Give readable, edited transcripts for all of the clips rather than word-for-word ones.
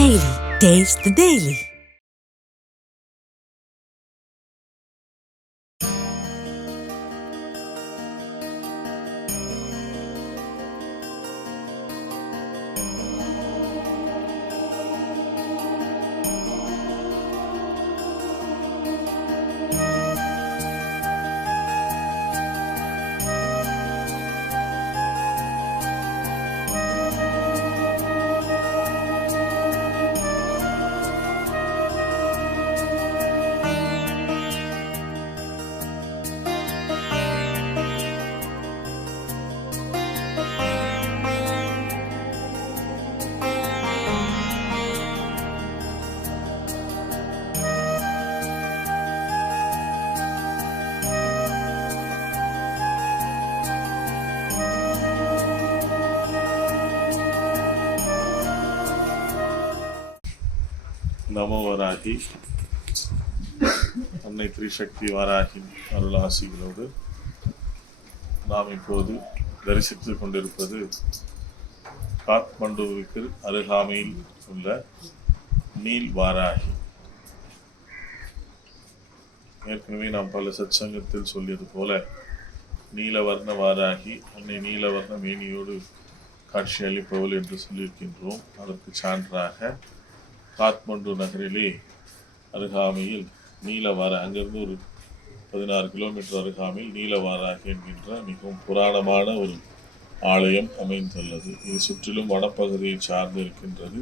Daily. Taste the Daily. நமோ வராகி அன்னை திரிசக்தி வாராகி அருளாசிகளோடு நாம் இப்போது தரிசித்துக் கொண்டிருப்பது காத்மண்டுவுக்கு அருகாமையில் உள்ள நீல் வாராகி. ஏற்கனவே நாம் பல சத்சங்கத்தில் சொல்லியது போல நீலவர்ண வாராகி அன்னை நீலவர்ண மேனியோடு காட்சி அளிப்பவள் என்று சொல்லியிருக்கின்றோம். அதற்கு சான்றாக காத்மண்டு நகரிலே அருகாமையில் நீலவாரா, அங்கிருந்து ஒரு 16 கிலோமீட்டர் அருகாமையில் நீலவாராகி என்கின்ற மிகவும் புராணமான ஒரு ஆலயம் அமைந்துள்ளது. இது சுற்றிலும் வனப்பகுதியை சார்ந்து இருக்கின்றது.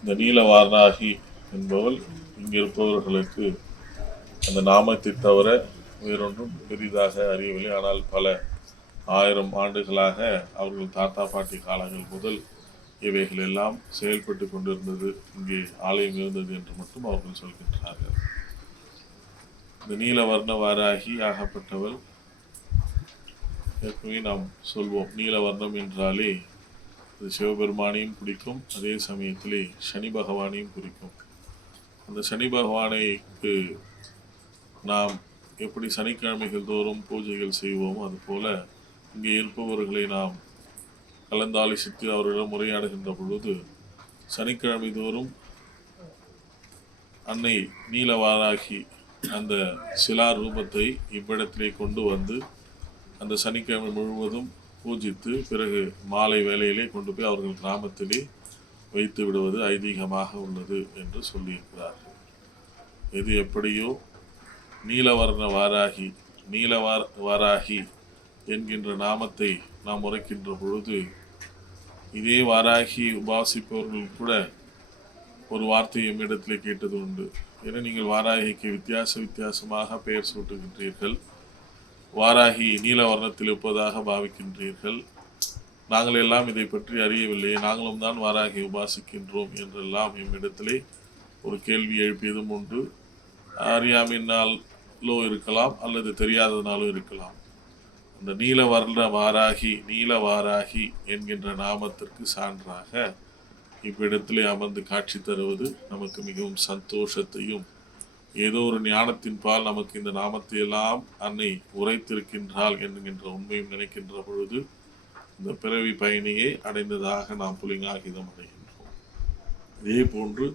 இந்த நீலவாராகி என்பவள் இங்கிருப்பவர்களுக்கு அந்த நாமத்தை தவிர வேறொன்றும் பெரிதாக அறியவில்லை. ஆனால் பல 1000 ஆண்டுகளாக அவர்கள் தாத்தா பாட்டி காலங்கள் முதல் இவைகள் எல்லாம் செயல்பட்டு கொண்டிருந்தது, இங்கே ஆலயம் இருந்தது என்று மட்டும் அவர்கள் சொல்கின்றார்கள். இந்த நீலவர்ண வாராகி ஆகப்பட்டவள், ஏற்கனவே நாம் சொல்வோம், நீலவர்ணம் என்றாலே அது சிவபெருமானையும் குறிக்கும், அதே சமயத்திலே சனி பகவானையும் குறிக்கும். அந்த சனி பகவானைக்கு நாம் எப்படி சனிக்கிழமைகள் தோறும் பூஜைகள் செய்வோமோ அதுபோல இங்கே இருப்பவர்களை நாம் கலந்தாலோசித்து அவர்களிடம் முறையாடுகின்ற பொழுது சனிக்கிழமை தோறும் அன்னை நீலவாராகி அந்த சிலா ரூபத்தை இவ்விடத்திலே கொண்டு வந்து அந்த சனிக்கிழமை முழுவதும் பூஜித்து பிறகு மாலை வேளையிலே கொண்டு போய் அவர்கள் கிராமத்திலே வைத்து விடுவது ஐதீகமாக உள்ளது என்று சொல்லியிருக்கிறார்கள். எது எப்படியோ நீலவர்ண வாராகி வாராகி என்கின்ற நாமத்தை நாம் உரைக்கின்ற பொழுது இதே வாராகி உபாசிப்பவர்கள் கூட ஒரு வார்த்தையை இடத்திலே கேட்டது உண்டு. ஏன்னா நீங்கள் வாராகிக்கு வித்தியாசமாக பெயர் சூட்டுகின்றீர்கள், வாராகி நீலவர்ணத்தில் இருப்பதாக பாவிக்கின்றீர்கள், நாங்கள் எல்லாம் இதை பற்றி அறியவில்லையே, நாங்களும் தான் வாராகி உபாசிக்கின்றோம் என்றெல்லாம் எம்மிடத்திலே ஒரு கேள்வி எழுப்பியதும் உண்டு. அறியாமையினாலோ இருக்கலாம் அல்லது தெரியாததுனாலும் இருக்கலாம். அந்த நீலவர்ண வாராகி என்கின்ற நாமத்திற்கு சான்றாக இவ்விடத்திலே அமர்ந்து காட்சி தருவது நமக்கு மிகவும் சந்தோஷத்தையும், ஏதோ ஒரு ஞானத்தின் பால் நமக்கு இந்த நாமத்தை எல்லாம் அன்னை உரைத்திருக்கின்றாள் என்கின்ற உண்மையும் நினைக்கின்ற பொழுது இந்த பிறவி பயணியை அடைந்ததாக நாம் புலிங்காகிதம் அடைகின்றோம். இதே போன்று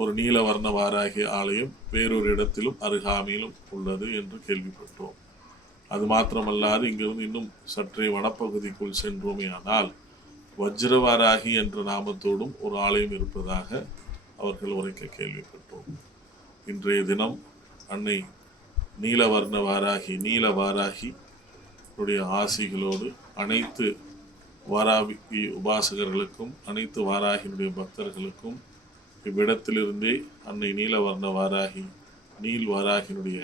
ஒரு நீலவர்ண வாராகி ஆலயம் வேறொரு இடத்திலும் அருகாமையிலும் உள்ளது என்று கேள்விப்பட்டோம். அது மாத்திரமல்லாது இங்கிருந்து இன்னும் சற்றே வனப்பகுதிக்குள் சென்றோமே ஆனால் வஜ்ரவாராகி என்ற நாமத்தோடும் ஒரு ஆலயம் இருப்பதாக அவர்கள் உரைக்க கேள்விப்பட்டோம். இன்றைய தினம் அன்னை நீலவர்ண வாராகி உடைய ஆசிகளோடு அனைத்து வாராகி உபாசகர்களுக்கும் அனைத்து வாராகினுடைய பக்தர்களுக்கும் இவ்விடத்திலிருந்தே அன்னை நீலவர்ண நீல் வாராகினுடைய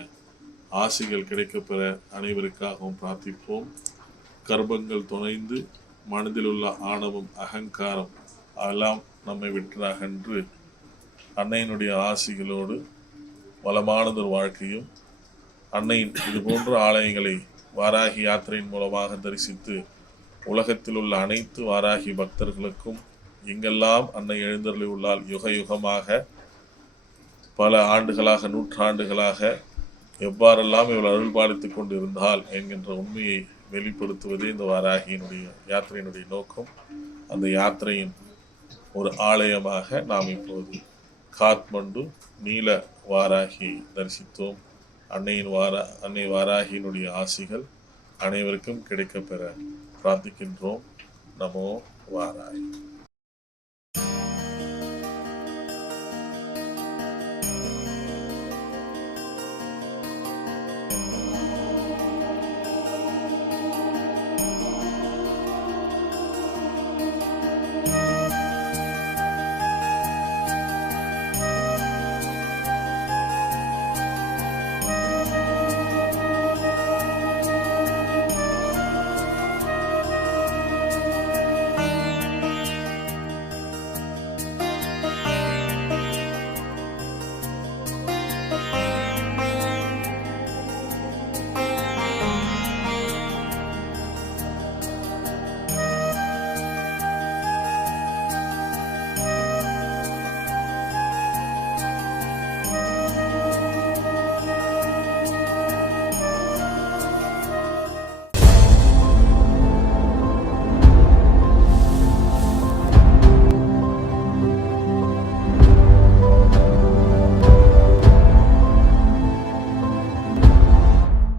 ஆசிகள் கிடைக்கப்பெற அனைவருக்காகவும் பிரார்த்திப்போம். கர்ப்பங்கள் துணைந்து மனதில் உள்ள ஆணவம் அகங்காரம் எல்லாம் நம்மை விட்டு அகன்று அன்னையினுடைய ஆசிகளோடு வளமானதொரு வாழ்க்கையும், அன்னையின் இது போன்ற ஆலயங்களை வாராகி யாத்திரையின் மூலமாக தரிசித்து உலகத்தில் உள்ள அனைத்து வாராகி பக்தர்களுக்கும் எங்கெல்லாம் அன்னை எழுந்தருளி உள்ளால் யுக யுகமாக பல ஆண்டுகளாக நூற்றாண்டுகளாக எவ்வாறெல்லாம் இவள் அருள் பாலித்துக் கொண்டு இருந்தால் என்கின்ற உண்மையை வெளிப்படுத்துவதே இந்த வாராகியினுடைய யாத்திரையினுடைய நோக்கம். அந்த யாத்திரையின் ஒரு ஆலயமாக நாம் இப்போது காத்மண்டு நீல வாராகி தரிசித்தோம். அன்னை வாராகியினுடைய ஆசிகள் அனைவருக்கும் கிடைக்கப்பெற பிரார்த்திக்கின்றோம். நமோ வாராகி.